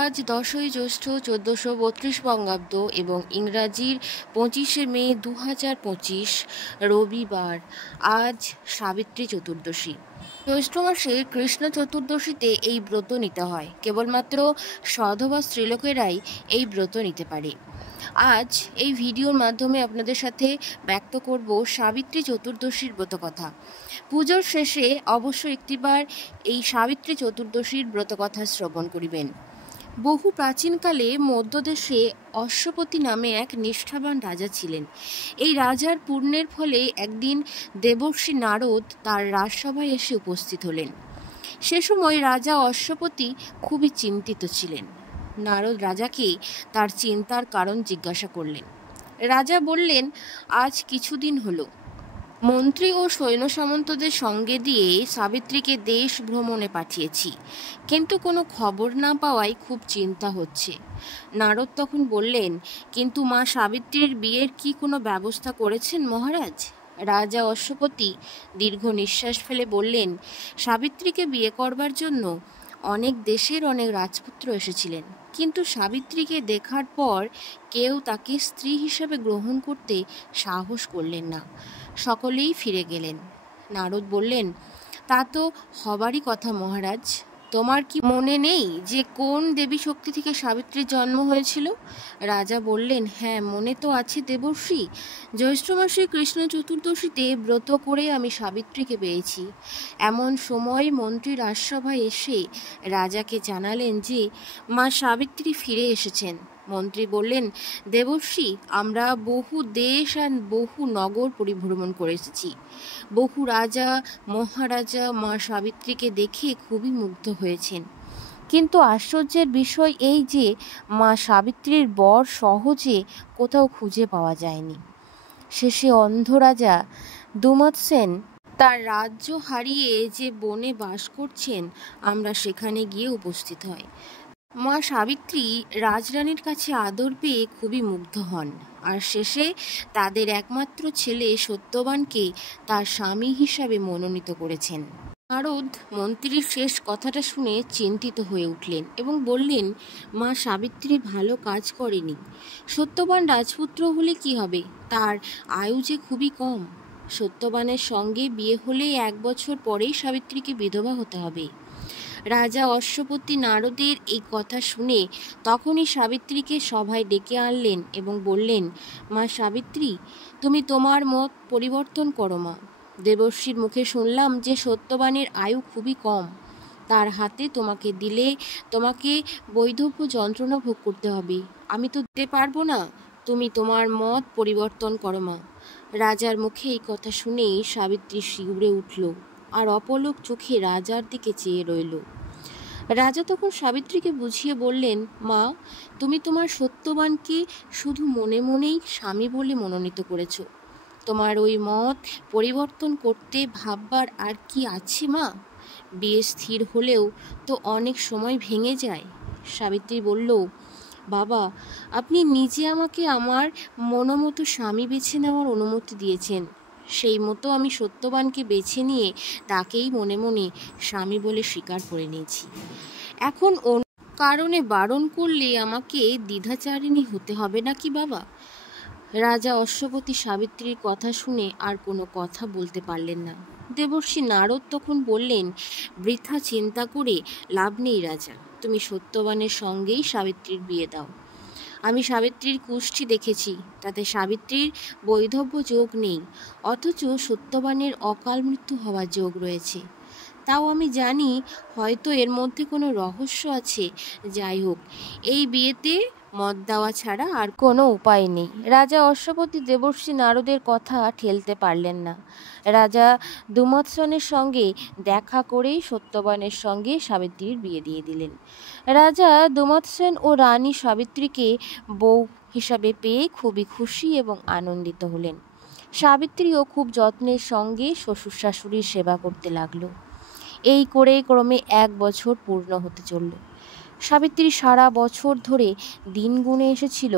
আজ 10ই জ্যৈষ্ঠ 1432 বঙ্গাব্দ এবং ইংরাজির 25শে মে 2025 রবিবার। আজ সাবিত্রী চতুর্দশী। জ্যৈষ্ঠ মাসে কৃষ্ণ চতুর্দশীতে এই ব্রত নিতে হয়। কেবলমাত্র সধবা স্ত্রীলোকেরাই এই ব্রত নিতে পারে। আজ এই ভিডিওর মাধ্যমে আপনাদের সাথে ব্যক্ত করব সাবিত্রী চতুর্দশীর ব্রতকথা। পুজোর শেষে অবশ্যই একটিবার এই সাবিত্রী চতুর্দশীর ব্রতকথা শ্রবণ করিবেন। বহু প্রাচীনকালে মধ্যদেশে অশ্বপতি নামে এক নিষ্ঠাবান রাজা ছিলেন। এই রাজার পুণ্যের ফলে একদিন দেবর্ষি নারদ তার রাজসভায় এসে উপস্থিত হলেন। সে সময় রাজা অশ্বপতি খুবই চিন্তিত ছিলেন। নারদ রাজাকে তার চিন্তার কারণ জিজ্ঞাসা করলেন। রাজা বললেন, আজ কিছুদিন হলো মন্ত্রী ও সৈন্য সামন্তদের সঙ্গে দিয়ে সাবিত্রীকে দেশ ভ্রমণে পাঠিয়েছি, কিন্তু কোনো খবর না পাওয়ায় খুব চিন্তা হচ্ছে। নারদ তখন বললেন, কিন্তু মা সাবিত্রীর বিয়ের কি কোনো ব্যবস্থা করেছেন মহারাজ? রাজা অশ্বপতি দীর্ঘ নিঃশ্বাস ফেলে বললেন, সাবিত্রীকে বিয়ে করবার জন্য অনেক দেশের অনেক রাজপুত্র এসেছিলেন, কিন্তু সাবিত্রীকে দেখার পর কেউ তাকে স্ত্রী হিসাবে গ্রহণ করতে সাহস করলেন না। সকলেই ফিরে গেলেন। নারদ বললেন, তা তো হবারই কথা মহারাজ। তোমার কি মনে নেই যে কোন দেবী শক্তি থেকে সাবিত্রীর জন্ম হয়েছিল? রাজা বললেন, হ্যাঁ, মনে তো আছে দেবর্ষি। জ্যৈষ্ঠ মাসে কৃষ্ণ চতুর্দশীতে ব্রত করে আমি সাবিত্রীকে পেয়েছি। এমন সময় মন্ত্রী রাজসভায় এসে রাজাকে জানালেন যে মা সাবিত্রী ফিরে এসেছেন। মন্ত্রী বললেন, দেবর্ষি, আমরা বহু দেশ আর বহু নগর পরিভ্রমণ করে এসেছি। বহু রাজা মহারাজা মা সাবিত্রীকে দেখে খুবই মুগ্ধ হয়েছেন, কিন্তু আশ্চর্যের বিষয় এই যে মা সাবিত্রীর বর সহজে কোথাও খুঁজে পাওয়া যায়নি। শেষে অন্ধ রাজা দুমৎসেন তার রাজ্য হারিয়ে যে বনে বাস করছেন, আমরা সেখানে গিয়ে উপস্থিত হয়। মা সাবিত্রী রাজরানীর কাছে আদর পেয়ে খুবই মুগ্ধ হন, আর শেষে তাদের একমাত্র ছেলে সত্যবানকে তার স্বামী হিসাবে মনোনীত করেছেন। নারদ মন্ত্রীর শেষ কথাটা শুনে চিন্তিত হয়ে উঠলেন এবং বললেন, মা সাবিত্রী ভালো কাজ করেনি। সত্যবান রাজপুত্র হলে কি হবে? তার আয়ু যে খুবই কম। সত্যবানের সঙ্গে বিয়ে হলে 1 বছর পরেই সাবিত্রীকে বিধবা হতে হবে। রাজা অশ্বপতি নারদের এই কথা শুনে তখনই সাবিত্রীকে সভায় ডেকে আনলেন এবং বললেন, মা সাবিত্রী, তুমি তোমার মত পরিবর্তন করো মা। দেবর্ষির মুখে শুনলাম যে সত্যবানের আয়ু খুবই কম। তার হাতে তোমাকে দিলে তোমাকে বৈধব্য যন্ত্রণা ভোগ করতে হবে। আমি তো দিতে পারবো না। তুমি তোমার মত পরিবর্তন করো মা। রাজার মুখে এই কথা শুনেই সাবিত্রী শিউরে উঠল আর অপলক চোখে রাজার দিকে চেয়ে রইল। রাজা তখন সাবিত্রীকে বুঝিয়ে বললেন, মা, তুমি তোমার সত্যবানকে শুধু মনে মনেই স্বামী বলে মনোনীত করেছ। তোমার ওই মত পরিবর্তন করতে ভাববার আর কি আছে মা? বিয়ে স্থির হলেও তো অনেক সময় ভেঙে যায়। সাবিত্রী বলল, বাবা, আপনি নিজে আমাকে আমার মনোমতো স্বামী বেছে নেওয়ার অনুমতি দিয়েছেন। সেই মতো আমি সত্যবানকে বেছে নিয়ে তাকেই মনে মনে স্বামী বলে স্বীকার করে নিয়েছি। এখন অন্য কারণে বারণ করলে আমাকে দ্বিধাচারিণী হতে হবে নাকি বাবা? রাজা অশ্বপতি সাবিত্রীর কথা শুনে আর কোনো কথা বলতে পারলেন না। দেবর্ষি নারদ তখন বললেন, বৃথা চিন্তা করে লাভ নেই রাজা, তুমি সত্যবানের সঙ্গেই সাবিত্রীর বিয়ে দাও। আমি সাবিত্রীর কুষ্ঠি দেখেছি, তাতে সাবিত্রীর বৈধব্য যোগ নেই, অথচ সত্যবানের অকাল মৃত্যু হওয়ার যোগ রয়েছে। তাও আমি জানি হয়তো এর মধ্যে কোনো রহস্য আছে। যাই হোক, এই বিয়েতে মত দেওয়া ছাড়া আর কোনো উপায় নেই। রাজা অশ্বপতি দেবর্ষি নারদের কথা ঠেলতে পারলেন না। রাজা দুমৎসনের সঙ্গে দেখা করেই সত্যবানের সঙ্গে সাবিত্রীর বিয়ে দিয়ে দিলেন। রাজা দুমৎসেন ও রানী সাবিত্রীকে বউ হিসাবে পেয়ে খুবই খুশি এবং আনন্দিত হলেন। সাবিত্রীও খুব যত্নের সঙ্গে শ্বশুর শাশুড়ির সেবা করতে লাগলো। এই করে ক্রমে 1 বছর পূর্ণ হতে চলল। সাবিত্রী সারা বছর ধরে দিন গুনে এসেছিল।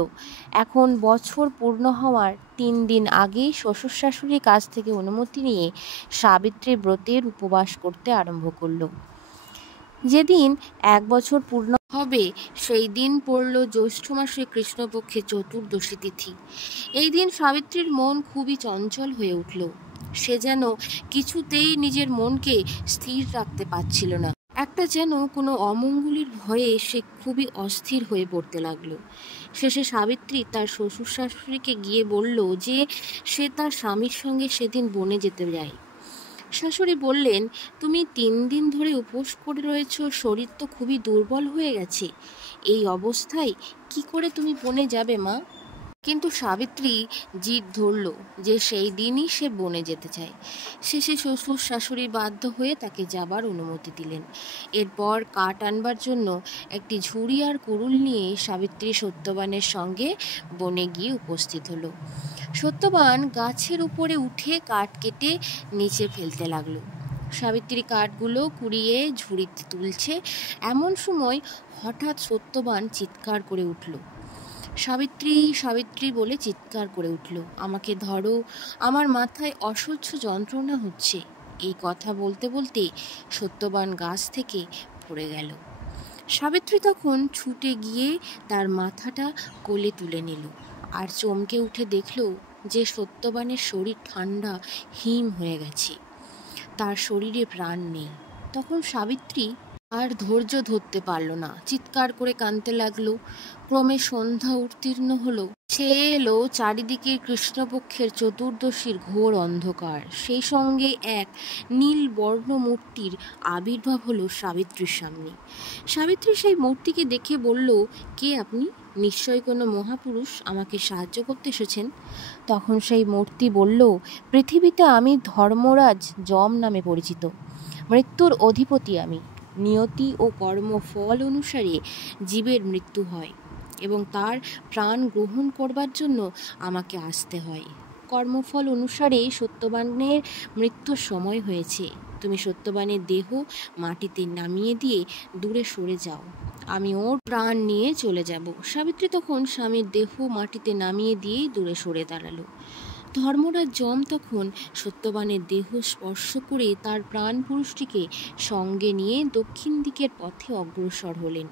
এখন বছর পূর্ণ হওয়ার 3 দিন আগে শ্বশুর শাশুড়ির কাছ থেকে অনুমতি নিয়ে সাবিত্রী ব্রতের উপবাস করতে আরম্ভ করল। যেদিন 1 বছর পূর্ণ হবে সেই দিন পড়ল জ্যৈষ্ঠ মাসে কৃষ্ণপক্ষে চতুর্দশী তিথি। এই দিন সাবিত্রীর মন খুবই চঞ্চল হয়ে উঠল। সে যেন কিছুতেই নিজের মনকে স্থির রাখতে পারছিল না। একটা যেন কোনো অমঙ্গলের ভয়ে সে খুবই অস্থির হয়ে পড়তে লাগলো। শেষে সাবিত্রী তার শ্বশুর শাশুড়িকে গিয়ে বলল যে সে তার স্বামীর সঙ্গে সেদিন বনে যেতে যায়। শাশুড়ি বললেন, তুমি 3 দিন ধরে উপোস করে রয়েছ, শরীর তো খুবই দুর্বল হয়ে গেছে, এই অবস্থায় কি করে তুমি বনে যাবে মা? কিন্তু সাবিত্রী জিদ ধরল যে সেই দিনই সে বনে যেতে চায়। শেষে শ্বশুর শাশুড়ি বাধ্য হয়ে তাকে যাবার অনুমতি দিলেন। এরপর কাঠ আনবার জন্য একটি ঝুড়ি আর কুড়ুল নিয়ে সাবিত্রী সত্যবানের সঙ্গে বনে গিয়ে উপস্থিত হলো। সত্যবান গাছের উপরে উঠে কাঠ কেটে নিচে ফেলতে লাগলো। সাবিত্রী কাঠগুলো কুড়িয়ে ঝুড়িতে তুলছে, এমন সময় হঠাৎ সত্যবান চিৎকার করে উঠল। সাবিত্রী সাবিত্রী বলে চিৎকার করে উঠল, আমাকে ধরো, আমার মাথায় অসহ্য যন্ত্রণা হচ্ছে। এই কথা বলতে বলতে সত্যবান গাছ থেকে পড়ে গেল। সাবিত্রী তখন ছুটে গিয়ে তার মাথাটা কোলে তুলে নিল আর চমকে উঠে দেখল যে সত্যবানের শরীর ঠান্ডা হিম হয়ে গেছে, তার শরীরে প্রাণ নেই। তখন সাবিত্রী আর ধৈর্য ধরতে পারল না, চিৎকার করে কাঁদতে লাগলো। ক্রমে সন্ধ্যা উত্তীর্ণ হলো। সে এলো চারিদিকে কৃষ্ণপক্ষের চতুর্দশীর ঘোর অন্ধকার। সেই সঙ্গে এক নীল বর্ণ মূর্তির আবির্ভাব হলো সাবিত্রীর সামনে। সাবিত্রী সেই মূর্তিকে দেখে বলল, কে আপনি? নিশ্চয়ই কোনো মহাপুরুষ, আমাকে সাহায্য করতে এসেছেন। তখন সেই মূর্তি বলল, পৃথিবীতে আমি ধর্মরাজ যম নামে পরিচিত, মৃত্যুর অধিপতি আমি। নিয়তি ও কর্মফল অনুসারে জীবের মৃত্যু হয় এবং তার প্রাণ গ্রহণ করবার জন্য আমাকে আসতে হয়। কর্মফল অনুসারে সত্যবানের মৃত্যুর সময় হয়েছে। তুমি সত্যবানের দেহ মাটিতে নামিয়ে দিয়ে দূরে সরে যাও, আমি ওর প্রাণ নিয়ে চলে যাব। সাবিত্রী তখন স্বামীর দেহ মাটিতে নামিয়ে দিয়েই দূরে সরে দাঁড়ালো। ধর্মরাজ যম তখন সত্যবানের দেহ স্পর্শ করে তার প্রাণ পুরুষটিকে সঙ্গে নিয়ে দক্ষিণ দিকের পথে অগ্রসর হলেন।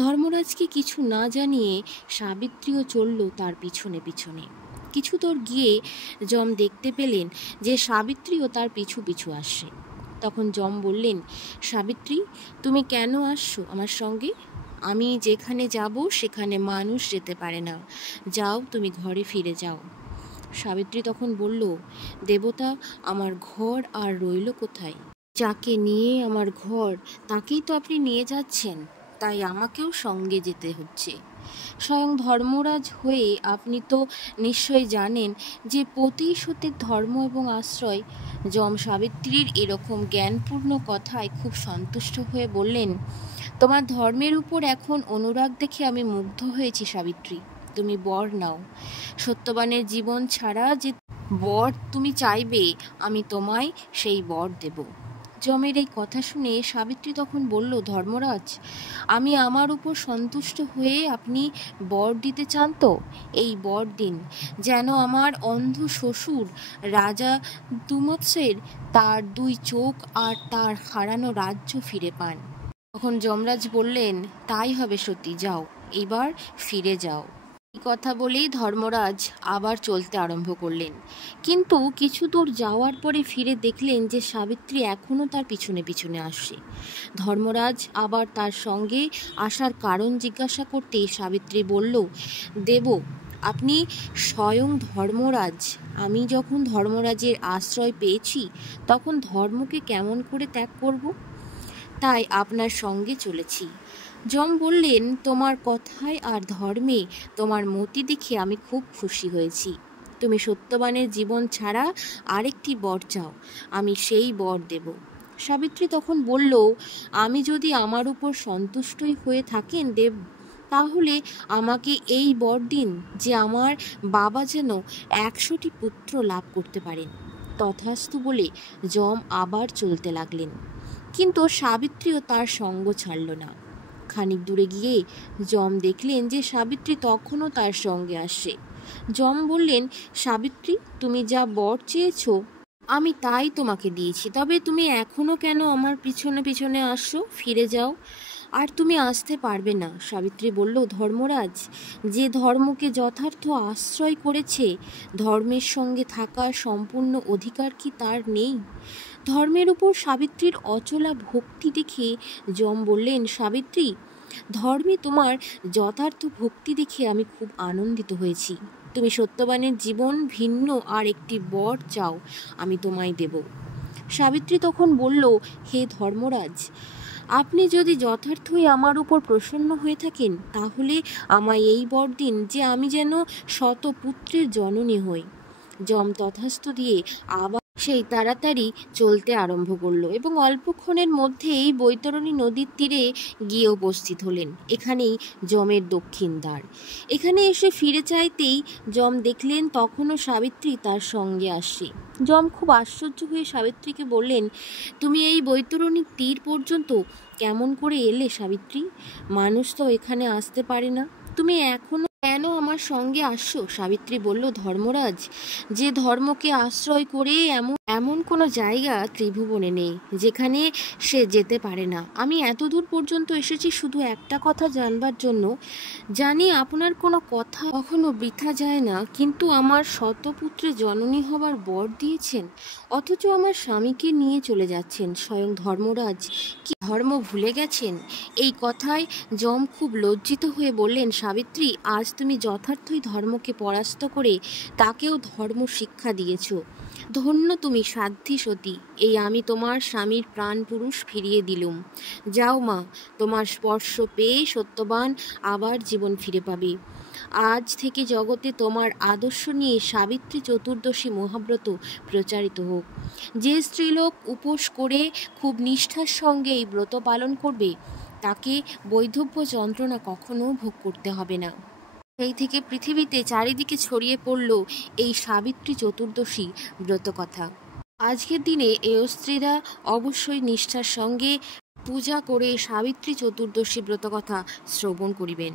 ধর্মরাজকে কিছু না জানিয়ে সাবিত্রীও চলল তার পিছনে পিছনে। কিছু দূর গিয়ে যম দেখতে পেলেন যে সাবিত্রীও তার পিছু পিছু আসছে। তখন যম বললেন, সাবিত্রী, তুমি কেন আসছো আমার সঙ্গে? আমি যেখানে যাব সেখানে মানুষ যেতে পারে না, যাও, তুমি ঘরে ফিরে যাও। সাবিত্রী তখন বলল, দেবতা, আমার ঘর আর রইল কোথায়? যাকে নিয়ে আমার ঘর তাকেই তো আপনি নিয়ে যাচ্ছেন, তাই আমাকেও সঙ্গে যেতে হচ্ছে। স্বয়ং ধর্মরাজ হয়ে আপনি তো নিশ্চয় জানেন যে পতি সতীর ধর্ম এবং আশ্রয়। যম সাবিত্রীর এরকম জ্ঞানপূর্ণ কথায় খুব সন্তুষ্ট হয়ে বললেন, তোমার ধর্মের উপর এখন অনুরাগ দেখে আমি মুগ্ধ হয়েছি সাবিত্রী, তুমি বর নাও। সত্যবানের জীবন ছাড়া যে বর তুমি চাইবে, আমি তোমায় সেই বর দেব। যমের এই কথা শুনে সাবিত্রী তখন বলল, ধর্মরাজ, আমি আমার উপর সন্তুষ্ট হয়ে আপনি বর দিতে চান তো এই বর দিন, যেন আমার অন্ধ শ্বশুর রাজা দুমৎসের তার 2 চোখ আর তার হারানো রাজ্য ফিরে পান। তখন যমরাজ বললেন, তাই হবে সতী, যাও, এবার ফিরে যাও। এই কথা বলেই ধর্মরাজ আবার চলতে আরম্ভ করলেন। কিন্তু কিছু দূর যাওয়ার পরে ফিরে দেখলেন যে সাবিত্রী এখনও তার পিছনে পিছনে আসছে। ধর্মরাজ আবার তার সঙ্গে আসার কারণ জিজ্ঞাসা করতেই সাবিত্রী বলল, দেব, আপনি স্বয়ং ধর্মরাজ। আমি যখন ধর্মরাজের আশ্রয় পেয়েছি তখন ধর্মকে কেমন করে ত্যাগ করব? তাই আপনার সঙ্গে চলেছি। যম বললেন, তোমার কথায় আর ধর্মে তোমার মতি দেখে আমি খুব খুশি হয়েছি। তুমি সত্যবানের জীবন ছাড়া আরেকটি বর চাও, আমি সেই বর দেব। সাবিত্রী তখন বলল, আমি যদি আমার উপর সন্তুষ্টই হয়ে থাকেন দেব, তাহলে আমাকে এই বর দিন যে আমার বাবা যেন 100টি পুত্র লাভ করতে পারেন। তথাস্তু বলে যম আবার চলতে লাগলেন। কিন্তু সাবিত্রীও তার সঙ্গ ছাড়ল না। খানিক দূরে গিয়ে যম দেখলেন যে সাবিত্রী তখনও তার সঙ্গে আসছে। যম বললেন, সাবিত্রী, তুমি যা বর চেয়েছ আমি তাই তোমাকে দিয়েছি, তবে তুমি এখনও কেন আমার পিছনে পিছনে আসছো? ফিরে যাও, আর তুমি আসতে পারবে না। সাবিত্রী বলল, ধর্মরাজ, যে ধর্মকে যথার্থ আশ্রয় করেছে, ধর্মের সঙ্গে থাকার সম্পূর্ণ অধিকার কি তার নেই? ধর্মের উপর সাবিত্রীর অচলা ভক্তি দেখে যম বললেন, সাবিত্রী, ধর্মে তোমার যথার্থ ভক্তি দেখে আমি খুব আনন্দিত হয়েছি। তুমি সত্যবানের জীবন ভিন্ন আর একটি বর চাও, আমি তোমায় দেব। সাবিত্রী তখন বলল, হে ধর্মরাজ, আপনি যদি যথার্থই আমার উপর প্রসন্ন হয়ে থাকেন, তাহলে আমায় এই বর দিন যে আমি যেন শত পুত্রের জননী হই। যম তথাস্তু দিয়ে আবার সেই তাড়াতাড়ি চলতে আরম্ভ করলো এবং অল্পক্ষণের মধ্যেই বৈতরণী নদীর তীরে গিয়ে উপস্থিত হলেন। এখানেই যমের দক্ষিণ দ্বার। এখানে এসে ফিরে চাইতেই যম দেখলেন তখনও সাবিত্রী তার সঙ্গে আসছে। যম খুব আশ্চর্য হয়ে সাবিত্রীকে বললেন, তুমি এই বৈতরণীর তীর পর্যন্ত কেমন করে এলে সাবিত্রী? মানুষ তো এখানে আসতে পারে না, তুমি এখনো কেন আমার সঙ্গে আসছো? সাবিত্রী বলল, ধর্মরাজ, যে ধর্মকে আশ্রয় করে এমন কোনো জায়গা ত্রিভুবনে নেই যেখানে সে যেতে পারে না। আমি এত দূর পর্যন্ত এসেছি শুধু একটা কথা জানবার জন্য। জানি আপনার কোনো কথা কখনো বৃথা যায় না, কিন্তু আমার শতপুত্রে জননী হবার বর দিয়েছেন, অথচ আমার স্বামীকে নিয়ে চলে যাচ্ছেন। স্বয়ং ধর্মরাজ কি ধর্ম ভুলে গেছেন? এই কথায় যম খুব লজ্জিত হয়ে বললেন, সাবিত্রী, আজ তুমি যথার্থই ধর্মকে পরাস্ত করে তাকেও ধর্ম শিক্ষা দিয়েছ। ধন্য তুমি সাধ্বী সতী। এই আমি তোমার স্বামীর প্রাণ পুরুষ ফিরিয়ে দিলুম। যাও মা, তোমার স্পর্শ পেয়ে সত্যবান আবার জীবন ফিরে পাবে। আজ থেকে জগতে তোমার আদর্শ নিয়ে সাবিত্রী চতুর্দশী মহাব্রত প্রচারিত হোক। যে স্ত্রীলোক উপোস করে খুব নিষ্ঠার সঙ্গে এই ব্রত পালন করবে, তাকে বৈধব্য যন্ত্রণা কখনো ভোগ করতে হবে না। সেই থেকে পৃথিবীতে চারিদিকে ছড়িয়ে পড়ল এই সাবিত্রী চতুর্দশী ব্রতকথা। আজকের দিনে এই স্ত্রীরা অবশ্যই নিষ্ঠার সঙ্গে পূজা করে সাবিত্রী চতুর্দশী ব্রতকথা শ্রবণ করিবেন।